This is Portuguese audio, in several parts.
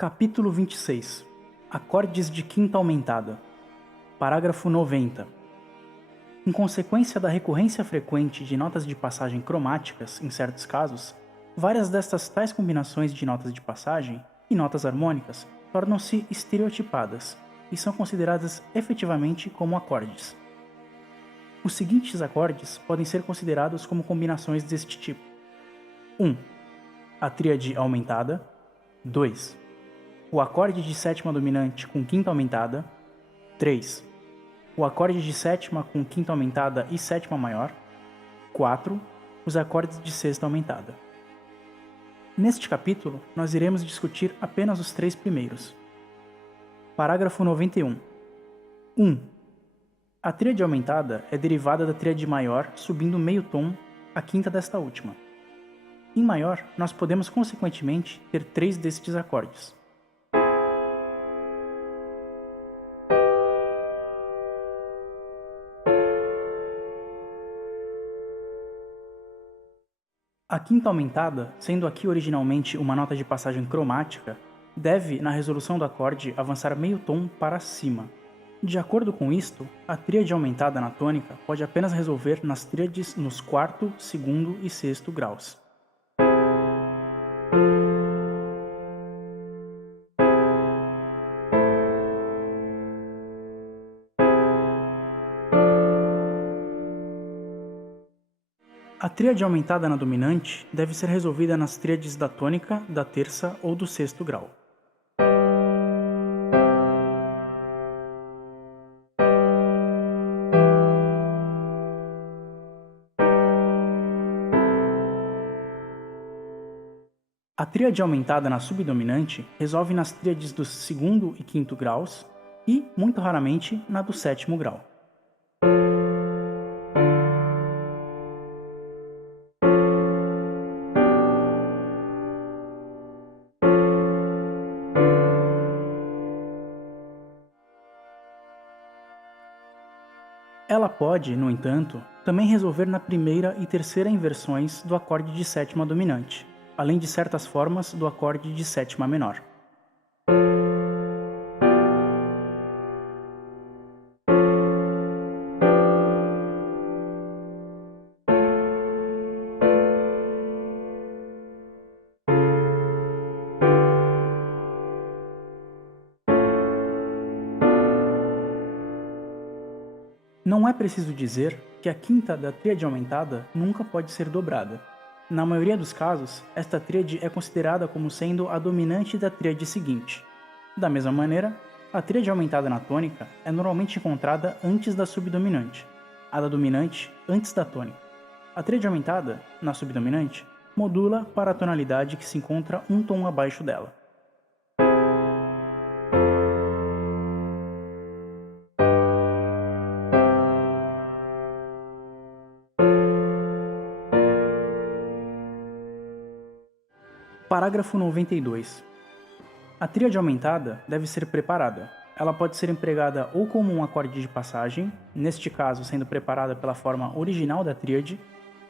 Capítulo 26. Acordes de quinta aumentada. Parágrafo 90. Em consequência da recorrência frequente de notas de passagem cromáticas em certos casos, várias destas tais combinações de notas de passagem e notas harmônicas tornam-se estereotipadas e são consideradas efetivamente como acordes. Os seguintes acordes podem ser considerados como combinações deste tipo: 1. A tríade aumentada. 2. O acorde de sétima dominante com quinta aumentada. 3. O acorde de sétima com quinta aumentada e sétima maior. 4. Os acordes de sexta aumentada. Neste capítulo, nós iremos discutir apenas os três primeiros. Parágrafo 91. 1. A tríade aumentada é derivada da tríade maior subindo meio tom a quinta desta última. Em maior, nós podemos consequentemente ter três destes acordes. A quinta aumentada, sendo aqui originalmente uma nota de passagem cromática, deve, na resolução do acorde, avançar meio tom para cima. De acordo com isto, a tríade aumentada na tônica pode apenas resolver nas tríades nos quarto, segundo e sexto graus. A tríade aumentada na dominante deve ser resolvida nas tríades da tônica, da terça ou do sexto grau. A tríade aumentada na subdominante resolve nas tríades do segundo e quinto graus e, muito raramente, na do sétimo grau. Ela pode, no entanto, também resolver na primeira e terceira inversões do acorde de sétima dominante, além de certas formas do acorde de sétima menor. Não é preciso dizer que a quinta da tríade aumentada nunca pode ser dobrada. Na maioria dos casos, esta tríade é considerada como sendo a dominante da tríade seguinte. Da mesma maneira, a tríade aumentada na tônica é normalmente encontrada antes da subdominante, a da dominante antes da tônica. A tríade aumentada, na subdominante, modula para a tonalidade que se encontra um tom abaixo dela. Parágrafo 92. A tríade aumentada deve ser preparada. Ela pode ser empregada ou como um acorde de passagem, neste caso sendo preparada pela forma original da tríade,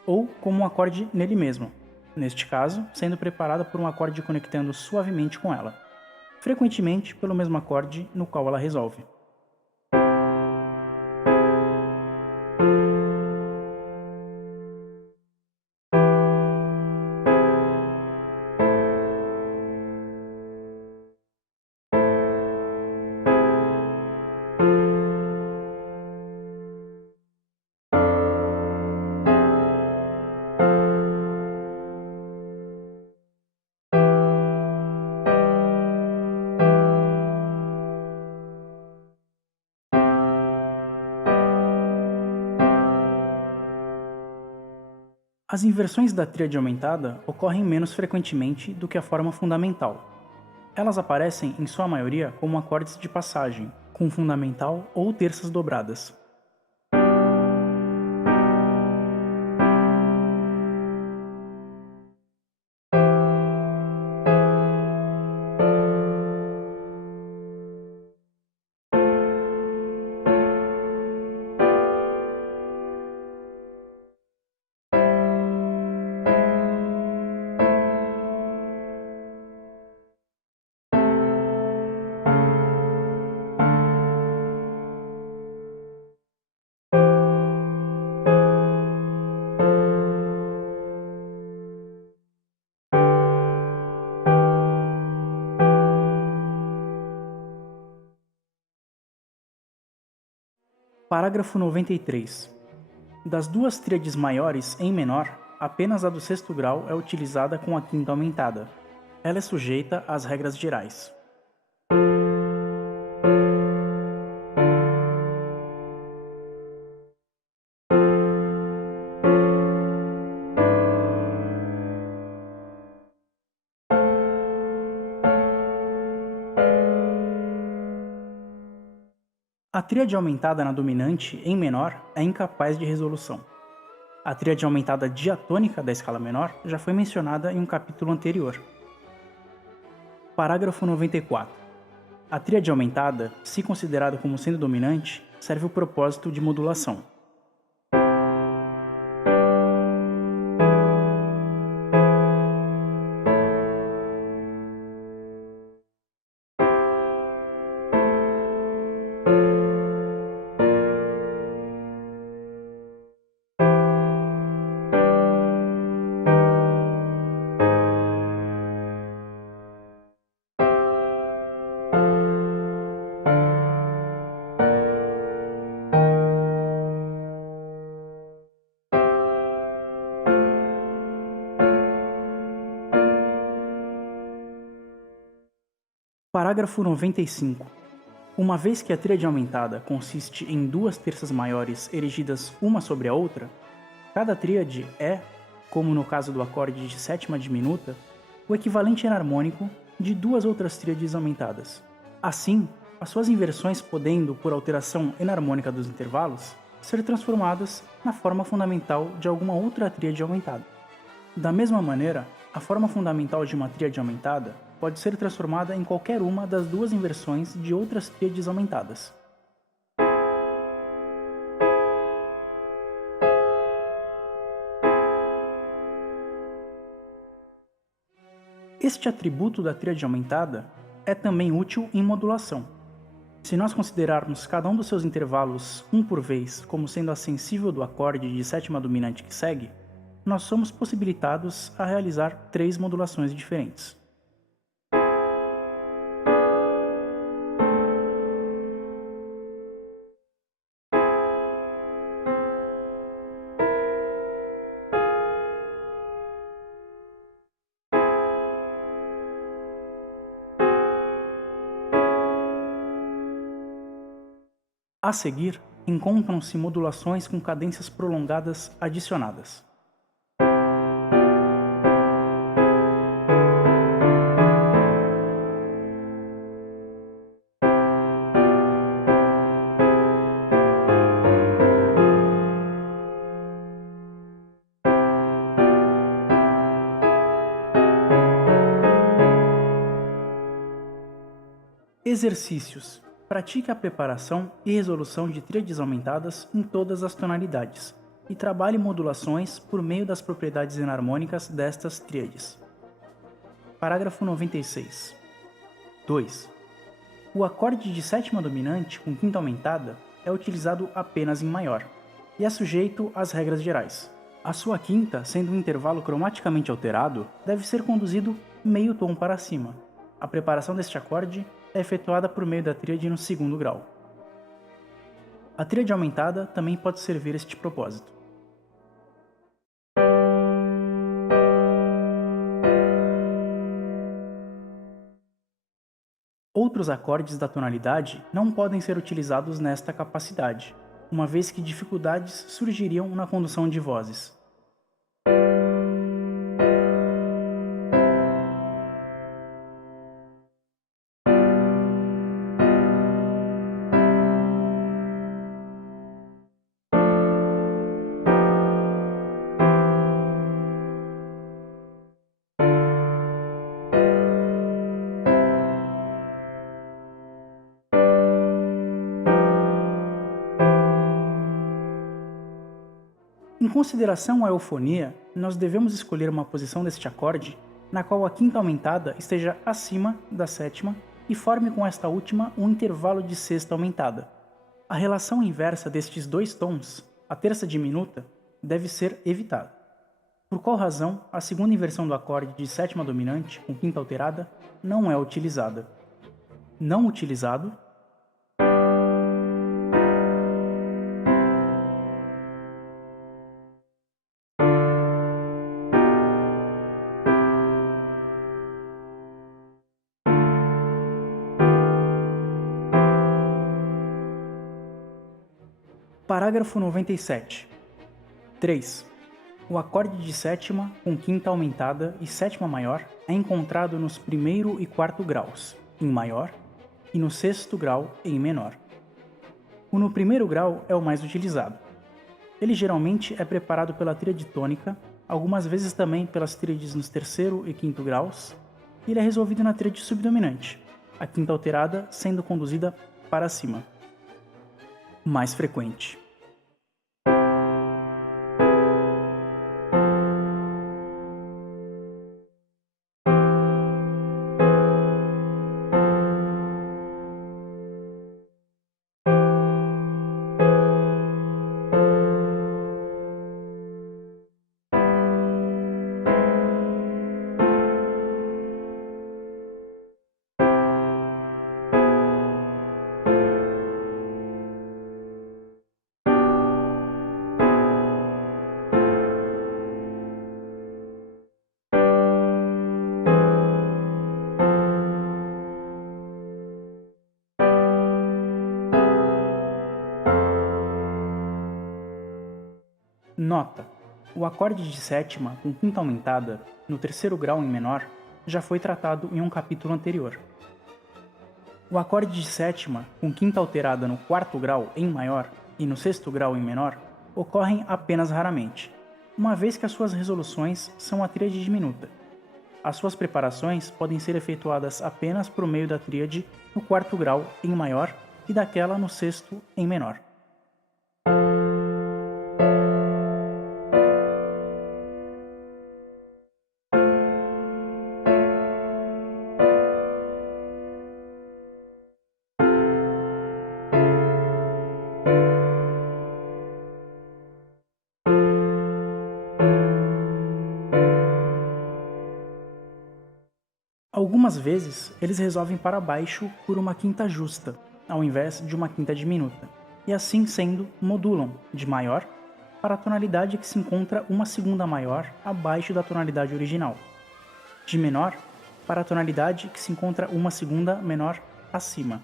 ou como um acorde nele mesmo, neste caso sendo preparada por um acorde conectando suavemente com ela, frequentemente pelo mesmo acorde no qual ela resolve. As inversões da tríade aumentada ocorrem menos frequentemente do que a forma fundamental. Elas aparecem, em sua maioria, como acordes de passagem, com fundamental ou terças dobradas. Parágrafo 93. Das duas tríades maiores em menor, apenas a do sexto grau é utilizada com a quinta aumentada. Ela é sujeita às regras gerais. A tríade aumentada na dominante em menor é incapaz de resolução. A tríade aumentada diatônica da escala menor já foi mencionada em um capítulo anterior. Parágrafo 94. A tríade aumentada, se considerada como sendo dominante, serve o propósito de modulação. Parágrafo 95. Uma vez que a tríade aumentada consiste em duas terças maiores erigidas uma sobre a outra, cada tríade é, como no caso do acorde de sétima diminuta, o equivalente enarmônico de duas outras tríades aumentadas. Assim, as suas inversões podendo, por alteração enarmônica dos intervalos, ser transformadas na forma fundamental de alguma outra tríade aumentada. Da mesma maneira, a forma fundamental de uma tríade aumentada pode ser transformada em qualquer uma das duas inversões de outras tríades aumentadas. Este atributo da tríade aumentada é também útil em modulação. Se nós considerarmos cada um dos seus intervalos um por vez como sendo acessível do acorde de sétima dominante que segue, nós somos possibilitados a realizar 3 modulações diferentes. A seguir, encontram-se modulações com cadências prolongadas adicionadas. Exercícios. Pratique a preparação e resolução de tríades aumentadas em todas as tonalidades e trabalhe modulações por meio das propriedades enarmônicas destas tríades. Parágrafo 96. 2. O acorde de sétima dominante com quinta aumentada é utilizado apenas em maior e é sujeito às regras gerais. A sua quinta, sendo um intervalo cromaticamente alterado, deve ser conduzido meio tom para cima. A preparação deste acorde é efetuada por meio da tríade no segundo grau. A tríade aumentada também pode servir a este propósito. Outros acordes da tonalidade não podem ser utilizados nesta capacidade, uma vez que dificuldades surgiriam na condução de vozes. Em consideração à eufonia, nós devemos escolher uma posição deste acorde na qual a quinta aumentada esteja acima da sétima e forme com esta última um intervalo de sexta aumentada. A relação inversa destes dois tons, a terça diminuta, deve ser evitada. Por qual razão a segunda inversão do acorde de sétima dominante com quinta alterada não é utilizada? Não utilizado. Parágrafo 97. 3. O acorde de sétima com quinta aumentada e sétima maior é encontrado nos primeiro e quarto graus, em maior, e no sexto grau, em menor. O no primeiro grau é o mais utilizado. Ele geralmente é preparado pela tríade tônica, algumas vezes também pelas tríades nos terceiro e quinto graus, e ele é resolvido na tríade subdominante, a quinta alterada sendo conduzida para cima. Mais frequente. Nota: o acorde de sétima com quinta aumentada, no terceiro grau em menor, já foi tratado em um capítulo anterior. O acorde de sétima com quinta alterada no quarto grau em maior e no sexto grau em menor ocorrem apenas raramente, uma vez que as suas resoluções são a tríade diminuta. As suas preparações podem ser efetuadas apenas por meio da tríade no quarto grau em maior e daquela no sexto em menor. Algumas vezes, eles resolvem para baixo por uma quinta justa, ao invés de uma quinta diminuta, e assim sendo, modulam de maior para a tonalidade que se encontra uma segunda maior abaixo da tonalidade original, de menor para a tonalidade que se encontra uma segunda menor acima.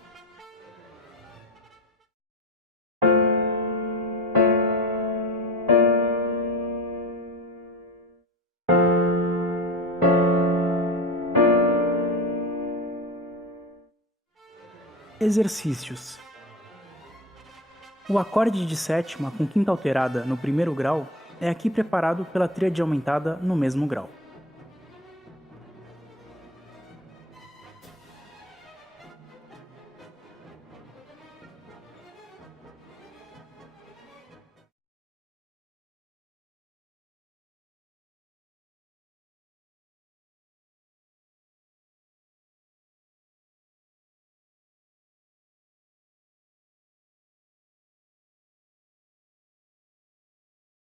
Exercícios. O acorde de sétima com quinta alterada no primeiro grau é aqui preparado pela tríade aumentada no mesmo grau.